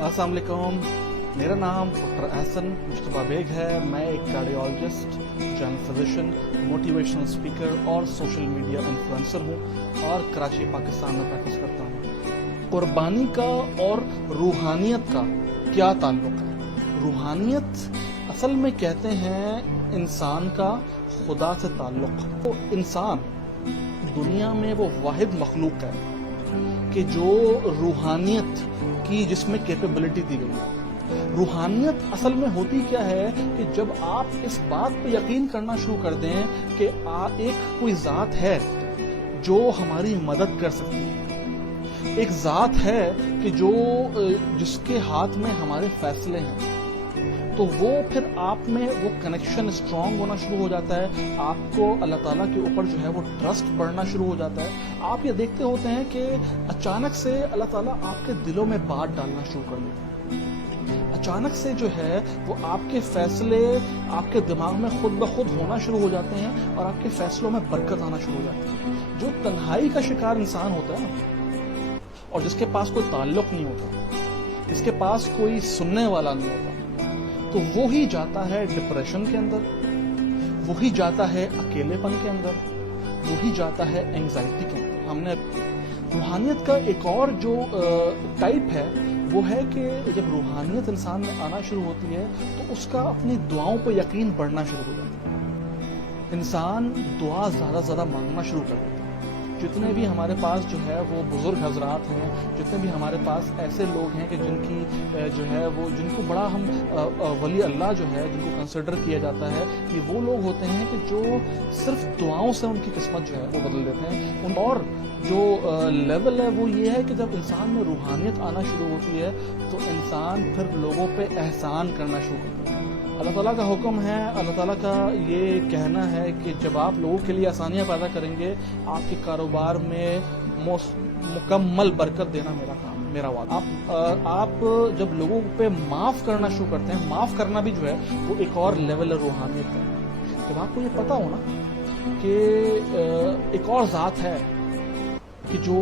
अस्सलाम वालेकुम, मेरा नाम डॉक्टर एहसन मुश्तबा बेग है। मैं एक cardiologist, general physician, motivational speaker और सोशल मीडिया इन्फ्लुएंसर हूँ और कराची पाकिस्तान में प्रैक्टिस करता हूँ। कुर्बानी का और रूहानियत का क्या ताल्लुक है? रूहानियत असल में कहते हैं इंसान का खुदा से ताल्लुक। तो इंसान दुनिया में वो वाहिद मखलूक है कि जो रूहानियत की जिसमें कैपेबिलिटी दी गई है। रूहानियत असल में होती क्या है कि जब आप इस बात पे यकीन करना शुरू कर दें कि एक कोई ज़ात है जो हमारी मदद कर सकती है, एक ज़ात है कि जिसके हाथ में हमारे फैसले हैं, तो वो फिर आप में वो कनेक्शन स्ट्रांग होना शुरू हो जाता है। आपको अल्लाह ताला के ऊपर जो है वो ट्रस्ट बढ़ना शुरू हो जाता है। आप ये देखते होते हैं कि अचानक से अल्लाह ताला आपके दिलों में बात डालना शुरू कर देता है। अचानक से जो है वो आपके फैसले आपके दिमाग में खुद ब खुद होना शुरू हो जाते हैं और आपके फैसलों में बरकत आना शुरू हो जाती है। जो तन्हाई का शिकार इंसान होता है ना, और जिसके पास कोई ताल्लुक नहीं होता, जिसके पास कोई सुनने वाला नहीं होता, तो वो ही जाता है डिप्रेशन के अंदर, वो ही जाता है अकेलेपन के अंदर, वो ही जाता है एंजाइटी के अंदर। हमने रूहानियत का एक और जो टाइप है वो है कि जब रूहानियत इंसान में आना शुरू होती है तो उसका अपनी दुआओं पर यकीन बढ़ना शुरू हो जाता है। इंसान दुआ ज़्यादा मांगना शुरू कर देता है। जितने भी हमारे पास जो है वो बुजुर्ग हजरात हैं, जितने भी हमारे पास ऐसे लोग हैं कि जिनकी जो है वो जिनको बड़ा हम वली अल्लाह जो है जिनको कंसिडर किया जाता है, ये वो लोग होते हैं कि जो सिर्फ दुआओं से उनकी किस्मत जो है वो बदल देते हैं। और जो लेवल है वो ये है कि जब इंसान में रूहानियत आना शुरू होती है तो इंसान फिर लोगों पे एहसान करना शुरू करता है। अल्लाह ताला का हुक्म है, अल्लाह ताला का ये कहना है कि जब आप लोगों के लिए आसानियाँ पैदा करेंगे, आपके कारोबार में मुकम्मल बरकत देना मेरा काम, मेरा वादा। आप जब लोगों पे माफ़ करना शुरू करते हैं, माफ़ करना भी जो है वो एक और लेवल है रूहानियत का। जब आपको ये पता हो ना कि एक और ज़ात है कि जो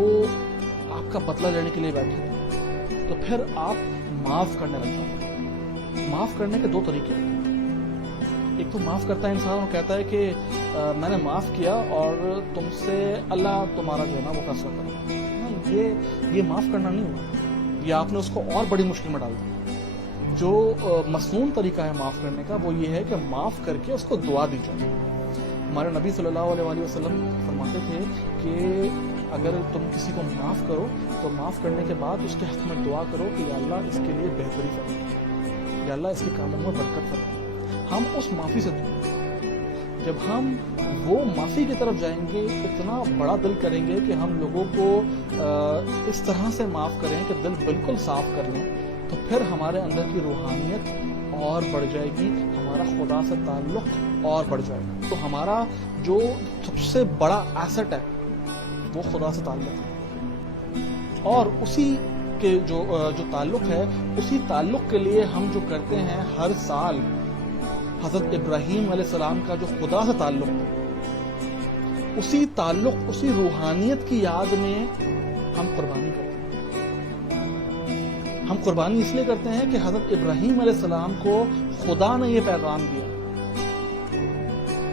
आपका बदला लेने के लिए बैठे, तो फिर आप माफ़ करने लग जाते हैं। माफ़ करने के दो तरीके हैं। एक तो माफ़ करता है इंसान और कहता है कि मैंने माफ़ किया और तुमसे अल्लाह तुम्हारा जो है ना वो फैसला करेगा। नहीं, ये माफ़ करना नहीं हुआ, ये आपने उसको और बड़ी मुश्किल में डाल दिया। जो मसनून तरीका है माफ़ करने का वो ये है कि माफ़ करके उसको दुआ दी जाए। हमारे नबी सल्लल्लाहु अलैहि वसल्लम फरमाते थे कि अगर तुम किसी को माफ़ करो तो माफ़ करने के बाद उसके हक़ में दुआ करो कि या अल्लाह इसके लिए बेहतरी करो, या अल्लाह इसके कामों में बरकत करो। हम उस माफ़ी से जब हम वो माफ़ी की तरफ जाएंगे, इतना बड़ा दिल करेंगे कि हम लोगों को इस तरह से माफ़ करें कि दिल बिल्कुल साफ़ कर लें, तो फिर हमारे अंदर की रूहानियत और बढ़ जाएगी, हमारा खुदा से ताल्लुक़ और बढ़ जाएगा। तो हमारा जो सबसे बड़ा एसेट है वो खुदा से ताल्लुक़ है। और उसी के जो ताल्लुक़ है, उसी ताल्लुक़ के लिए हम जो करते हैं हर साल हज़रत इब्राहीम अलैहिस्सलाम का जो खुदा से ताल्लुक़ है, उसी ताल्लुक़, उसी रूहानियत की याद में हम कुर्बानी करते हैं। हम कुर्बानी इसलिए करते हैं कि हज़रत इब्राहीम अलैहिस्सलाम को खुदा ने ये पैगाम दिया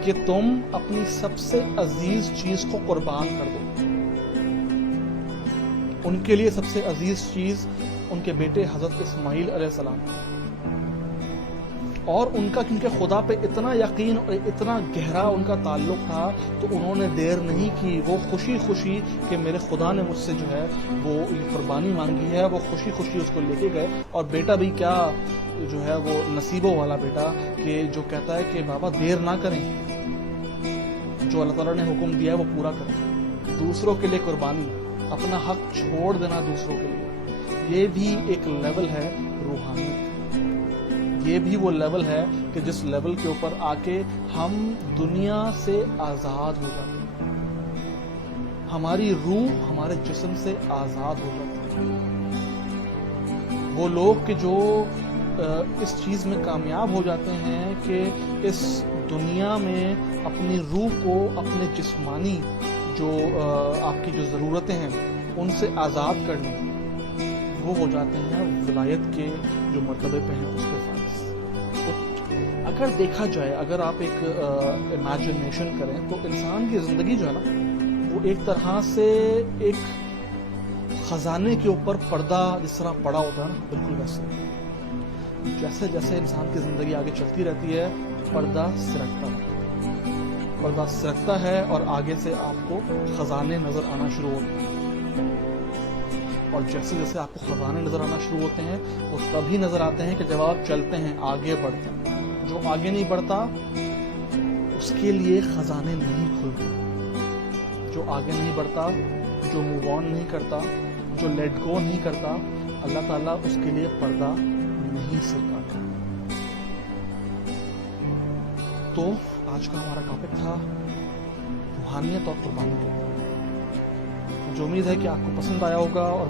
कि तुम अपनी सबसे अजीज चीज़ को कुर्बान कर दो। उनके लिए सबसे अजीज चीज़ उनके बेटे हज़रत इस्माईल अलैहिस्सलाम, और उनका क्योंकि खुदा पे इतना यकीन और इतना गहरा उनका ताल्लुक़ था तो उन्होंने देर नहीं की। वो खुशी खुशी कि मेरे खुदा ने मुझसे जो है वो कुर्बानी मांगी है, वो खुशी खुशी उसको लेके गए। और बेटा भी क्या जो है वो नसीबों वाला बेटा कि जो कहता है कि बाबा देर ना करें, जो अल्लाह ताला ने हुक्म दिया है वो पूरा करें। दूसरों के लिए कुर्बानी, अपना हक छोड़ देना दूसरों के लिए, ये भी एक लेवल है रूहानियत। ये भी वो लेवल है कि जिस लेवल के ऊपर आके हम दुनिया से आज़ाद हो जाते हैं, हमारी रूह हमारे जिस्म से आज़ाद हो जाती है। वो लोग कि जो इस चीज़ में कामयाब हो जाते हैं कि इस दुनिया में अपनी रूह को, अपने जिस्मानी जो आपकी जो ज़रूरतें हैं उनसे आज़ाद करनी, وہ ہو جاتے ہیں ولایت کے جو مرتبے پہ ہیں اس کے فائز. اگر دیکھا جائے، اگر آپ ایک امیجنیشن کریں تو انسان کی زندگی جو ہے نا وہ ایک طرح سے ایک خزانے کے اوپر پردہ جس طرح پڑا ہوتا ہے نا، بالکل ویسے جیسے جیسے انسان کی زندگی آگے چلتی رہتی ہے پردہ سرکتا ہے اور آگے سے آپ کو خزانے نظر آنا شروع ہوتے ہیں. اور جیسے جیسے آپ کو خزانے نظر آنا شروع ہوتے ہیں وہ تبھی نظر آتے ہیں کہ جب آپ چلتے ہیں، آگے بڑھتے ہیں. جو آگے نہیں بڑھتا اس کے لیے خزانے نہیں کھلتے. جو آگے نہیں بڑھتا، جو موو آن نہیں کرتا، جو لیٹ گو نہیں کرتا، اللہ تعالیٰ اس کے لیے پردہ نہیں سرکاتا. تو آج کا ہمارا ٹاپک تھا روحانیت اور قربانی کے اوپر. مجھے امید ہے کہ آپ کو پسند آیا ہوگا اور